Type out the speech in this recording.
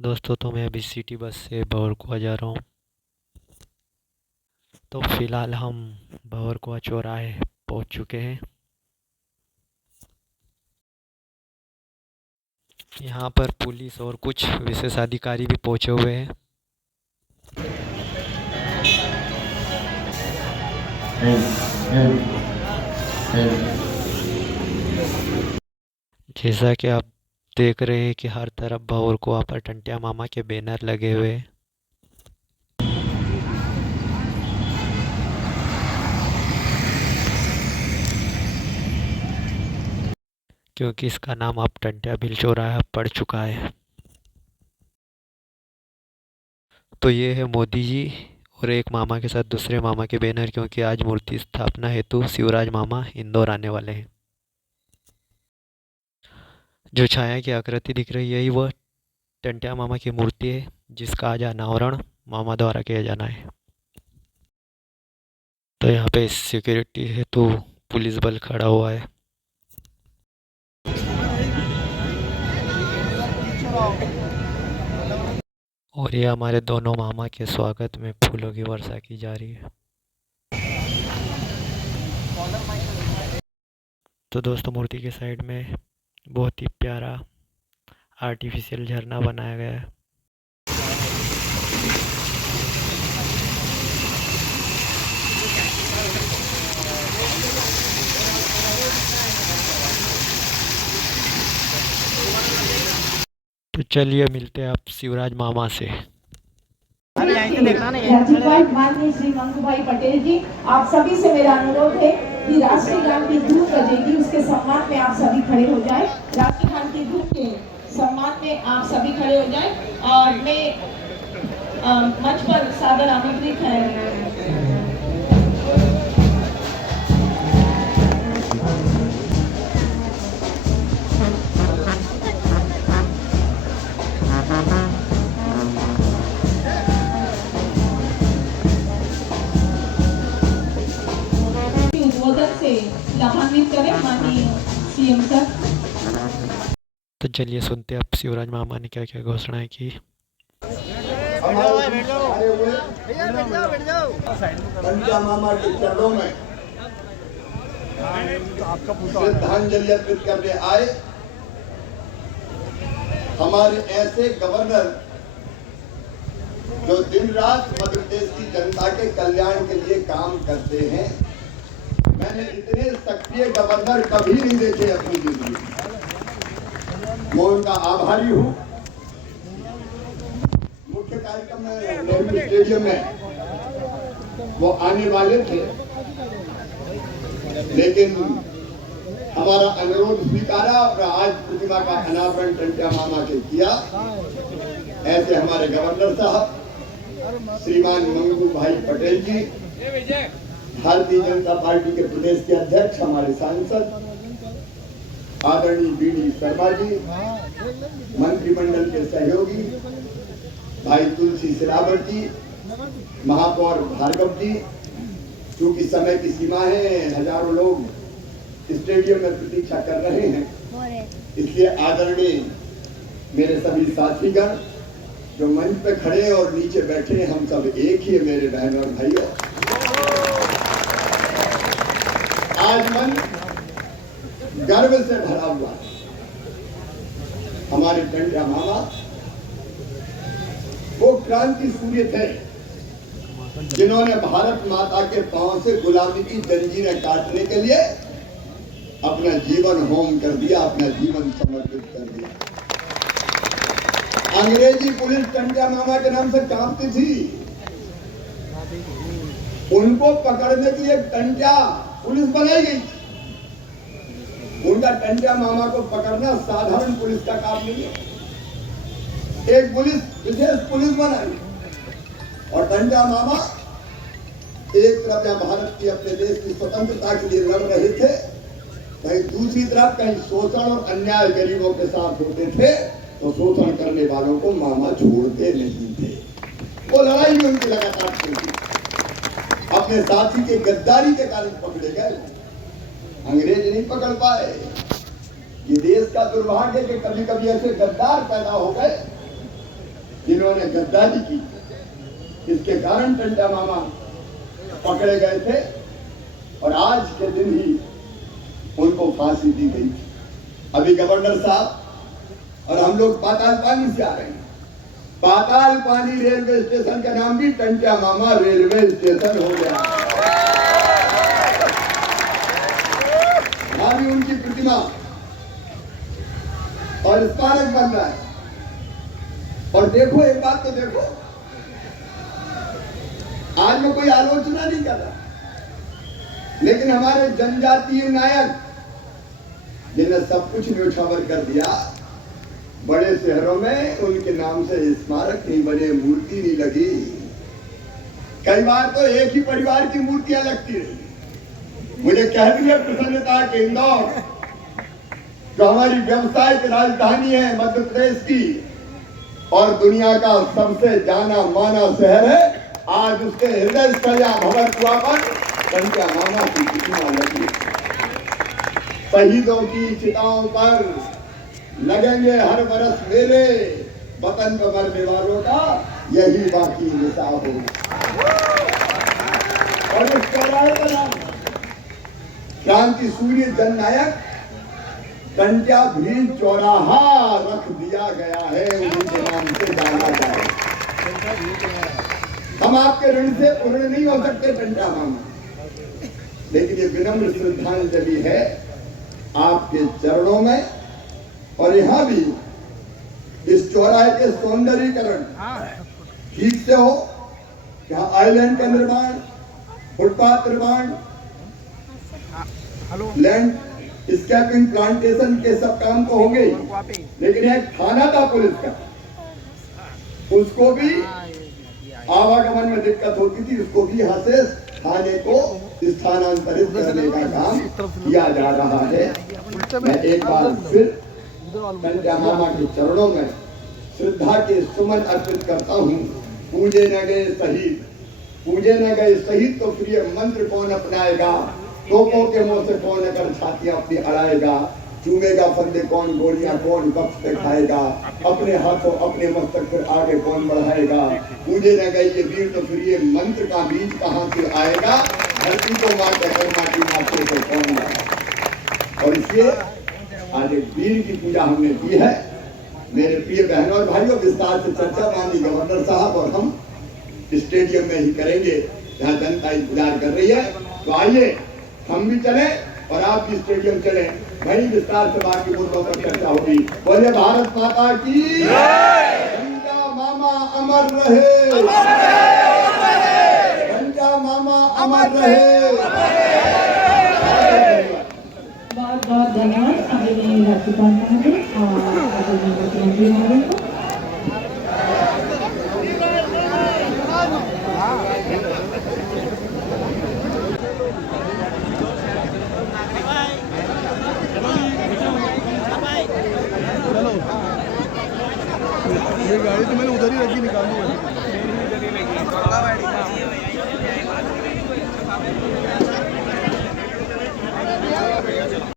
दोस्तों तो मैं अभी सिटी बस से भंवरकुआ जा रहा हूँ। तो फ़िलहाल हम भंवरकुआ चौराहे पहुँच चुके हैं। यहाँ पर पुलिस और कुछ विशेष अधिकारी भी पहुँचे हुए हैं। जैसा कि आप देख रहे हैं कि हर तरफ भंवरकुआ पर टंट्या मामा के बैनर लगे हुए हैं। क्योंकि इसका नाम अब टंट्या भील चौराहा पड़ चुका है। तो ये है मोदी जी और एक मामा के साथ दूसरे मामा के बैनर, क्योंकि आज मूर्ति स्थापना हेतु शिवराज मामा इंदौर आने वाले हैं। जो छाया की आकृति दिख रही है यही वह टंट्या मामा की मूर्ति है, जिसका आज अनावरण मामा द्वारा किया जाना है। तो यहाँ पे सिक्योरिटी हेतु पुलिस बल खड़ा हुआ है। और ये हमारे दोनों मामा के स्वागत में फूलों की वर्षा की जा रही है। तो दोस्तों मूर्ति के साइड में बहुत ही प्यारा आर्टिफिशियल झरना बनाया गया है। तो चलिए मिलते हैं आप शिवराज मामा से। राज्यपाल माननीय श्री मंगू भाई पटेल जी, आप सभी से मेरा अनुरोध है कि राष्ट्रीय गान की धूम बजेगी, उसके सम्मान में आप सभी खड़े हो जाए। राष्ट्रीय गान की धूम के सम्मान में आप सभी खड़े हो जाए। और मैं मंच पर सादर आमंत्रित है उद्बोधन से लाभान्वित करें माननीय सीएम सर। तो चलिए सुनते हैं अब शिवराज मामा ने क्या क्या घोषणाएं की। टंट्या मामा के चरणों में श्रद्धांजलि अर्पित करने आए हमारे ऐसे गवर्नर जो दिन रात मध्य प्रदेश की जनता के कल्याण के लिए काम करते हैं। मैंने इतने सक्रिय गवर्नर कभी नहीं देखे अपनी जिंदगी। मैं उनका आभारी हूँ। मुख्य कार्यक्रम में नेहरू स्टेडियम में वो आने वाले थे, लेकिन हमारा अनुरोध स्वीकारा और आज प्रतिमा का अनावरण टंट्या मामा से किया। ऐसे हमारे गवर्नर साहब श्रीमान मंगू भाई पटेल जी, भारतीय जनता पार्टी के प्रदेश के अध्यक्ष, हमारे सांसद आदरणीय बीडी शर्मा जी, मंत्रिमंडल के सहयोगी भाई तुलसी सिलावट जी, महापौर भार्गव जी। क्योंकि समय की सीमा है, हजारों लोग स्टेडियम में प्रतीक्षा कर रहे हैं, इसलिए आदरणीय मेरे सभी साथीगण जो मंच पे खड़े और नीचे बैठे हैं, हम सब एक ही है मेरे बहन और भाइयों। आज मन गर्व से भरा हुआ है। हमारे टंट्या मामा वो क्रांति सूर्य थे जिन्होंने भारत माता के पांव से गुलामी की जंजीरें काटने के लिए अपना जीवन होम कर दिया, अपना जीवन समर्पित कर दिया। अंग्रेजी पुलिस टंट्या मामा के नाम से कांपती थी। उनको पकड़ने के लिए टंट्या पुलिस बनाई गई। उनका टंट्या मामा को पकड़ना साधारण पुलिस का काम नहीं है। एक पुलिस विशेष पुलिस बनाई और टंट्या मामा एक तरफ जहां भारत की अपने देश की स्वतंत्रता के लिए लड़ रहे थे, वहीं दूसरी तरफ कहीं शोषण और अन्याय गरीबों के साथ होते थे तो शोषण करने वालों को मामा छोड़ते नहीं थे। वो लड़ाई भी उनकी लगातार चलती। अपने साथी के गद्दारी के कारण पकड़े गए, अंग्रेज नहीं पकड़ पाए। ये देश का दुर्भाग्य कि कभी कभी ऐसे गद्दार पैदा हो गए जिन्होंने गद्दारी की, इसके कारण टंटा मामा पकड़े गए थे और आज के दिन ही उनको फांसी दी गई। अभी गवर्नर साहब और हम लोग पाताल पानी से आ रहे हैं। पाताल पानी रेलवे स्टेशन का नाम भी टंटा मामा रेलवे स्टेशन हो गया। वहां भी उनकी प्रतिमा और स्मारक बन रहा है। और देखो, एक बात तो देखो, आज मैं कोई आलोचना नहीं कर रहा, लेकिन हमारे जनजातीय नायक जिन्हें सब कुछ न्योछावर कर दिया, बड़े शहरों में उनके नाम से स्मारक नहीं बने, मूर्ति नहीं लगी। कई बार तो एक ही परिवार की मूर्तियां लगती रही। मुझे कह दिया प्रसन्नता के इंदौर, जो हमारी व्यवसायिक राजधानी है मध्य प्रदेश की और दुनिया का सबसे जाना माना शहर है, आज उसके हृदय स्थल भगवतपुरा पर टंटा मामा की प्रतिमा लगी। शहीदों की चिताओं पर लगेंगे हर बरस मेले, वतन पर मरने वालों का यही बाकी निशान होगा। और इस चौराहे का नाम क्रांति सूर्य जननायक टंटा भील चौराहा रख दिया गया है, उनके नाम से जाना जाए। हम आपके ऋण से पूर्ण नहीं हो सकते टंटा मामा, लेकिन ये विनम्र श्रद्धांजलि है आपके चरणों में। और यहाँ भी इस चौराहे के सौंदर्यीकरण ठीक से हो, यहाँ आइलैंड का निर्माण, फुटपाथ निर्माण, लैंड स्केपिंग, प्लांटेशन के सब काम तो होंगे, लेकिन एक थाना था पुलिस का, उसको भी आवागमन में दिक्कत होती थी, उसको भी यहाँ से थाने को स्थानांतरित करने का काम किया जा रहा है। मैं एक बार फिर टंटा मामा के चरणों में श्रद्धा के सुमन अर्पित करता हूँ। पूजे न गए शहीद, पूजे न गए शहीद तो प्रिय मंत्र कौन अपनाएगा, तोपों के मुंह से कौन अगर छातियां अपनी अड़ाएगा, चूमेगा फंदे कौन, गोलियां कौन वक्त पे खाएगा, अपने हाथों अपने मस्तक पर आगे कौन बढ़ाएगा। पूजे न गए ये वीर तो फिर ये मंत्र का बीज कहाँ से आएगा, धरती को मार कर माटी मारते से कौन आएगा। और इसलिए आज एक वीर की पूजा हमने की है। मेरे प्रिय बहनों और भाइयों, विस्तार से चर्चा माननीय गवर्नर साहब और हम स्टेडियम में ही करेंगे जहाँ जनता इंतजार कर रही है। तो आइए हम भी चले और आप भी स्टेडियम चले, वही विस्तार से बाकी मुद्दों पर चर्चा होगी। बोले भारत माता की जय। टंटा मामा अमर रहे, टंटा मामा अमर रहे। बहुत बहुत धन्यवाद आदरणीय राज्यपाल महोदय और आदरणीय मुख्यमंत्री महोदय को। ये गाड़ी तो मैंने उधर ही रखी, निकाल दी।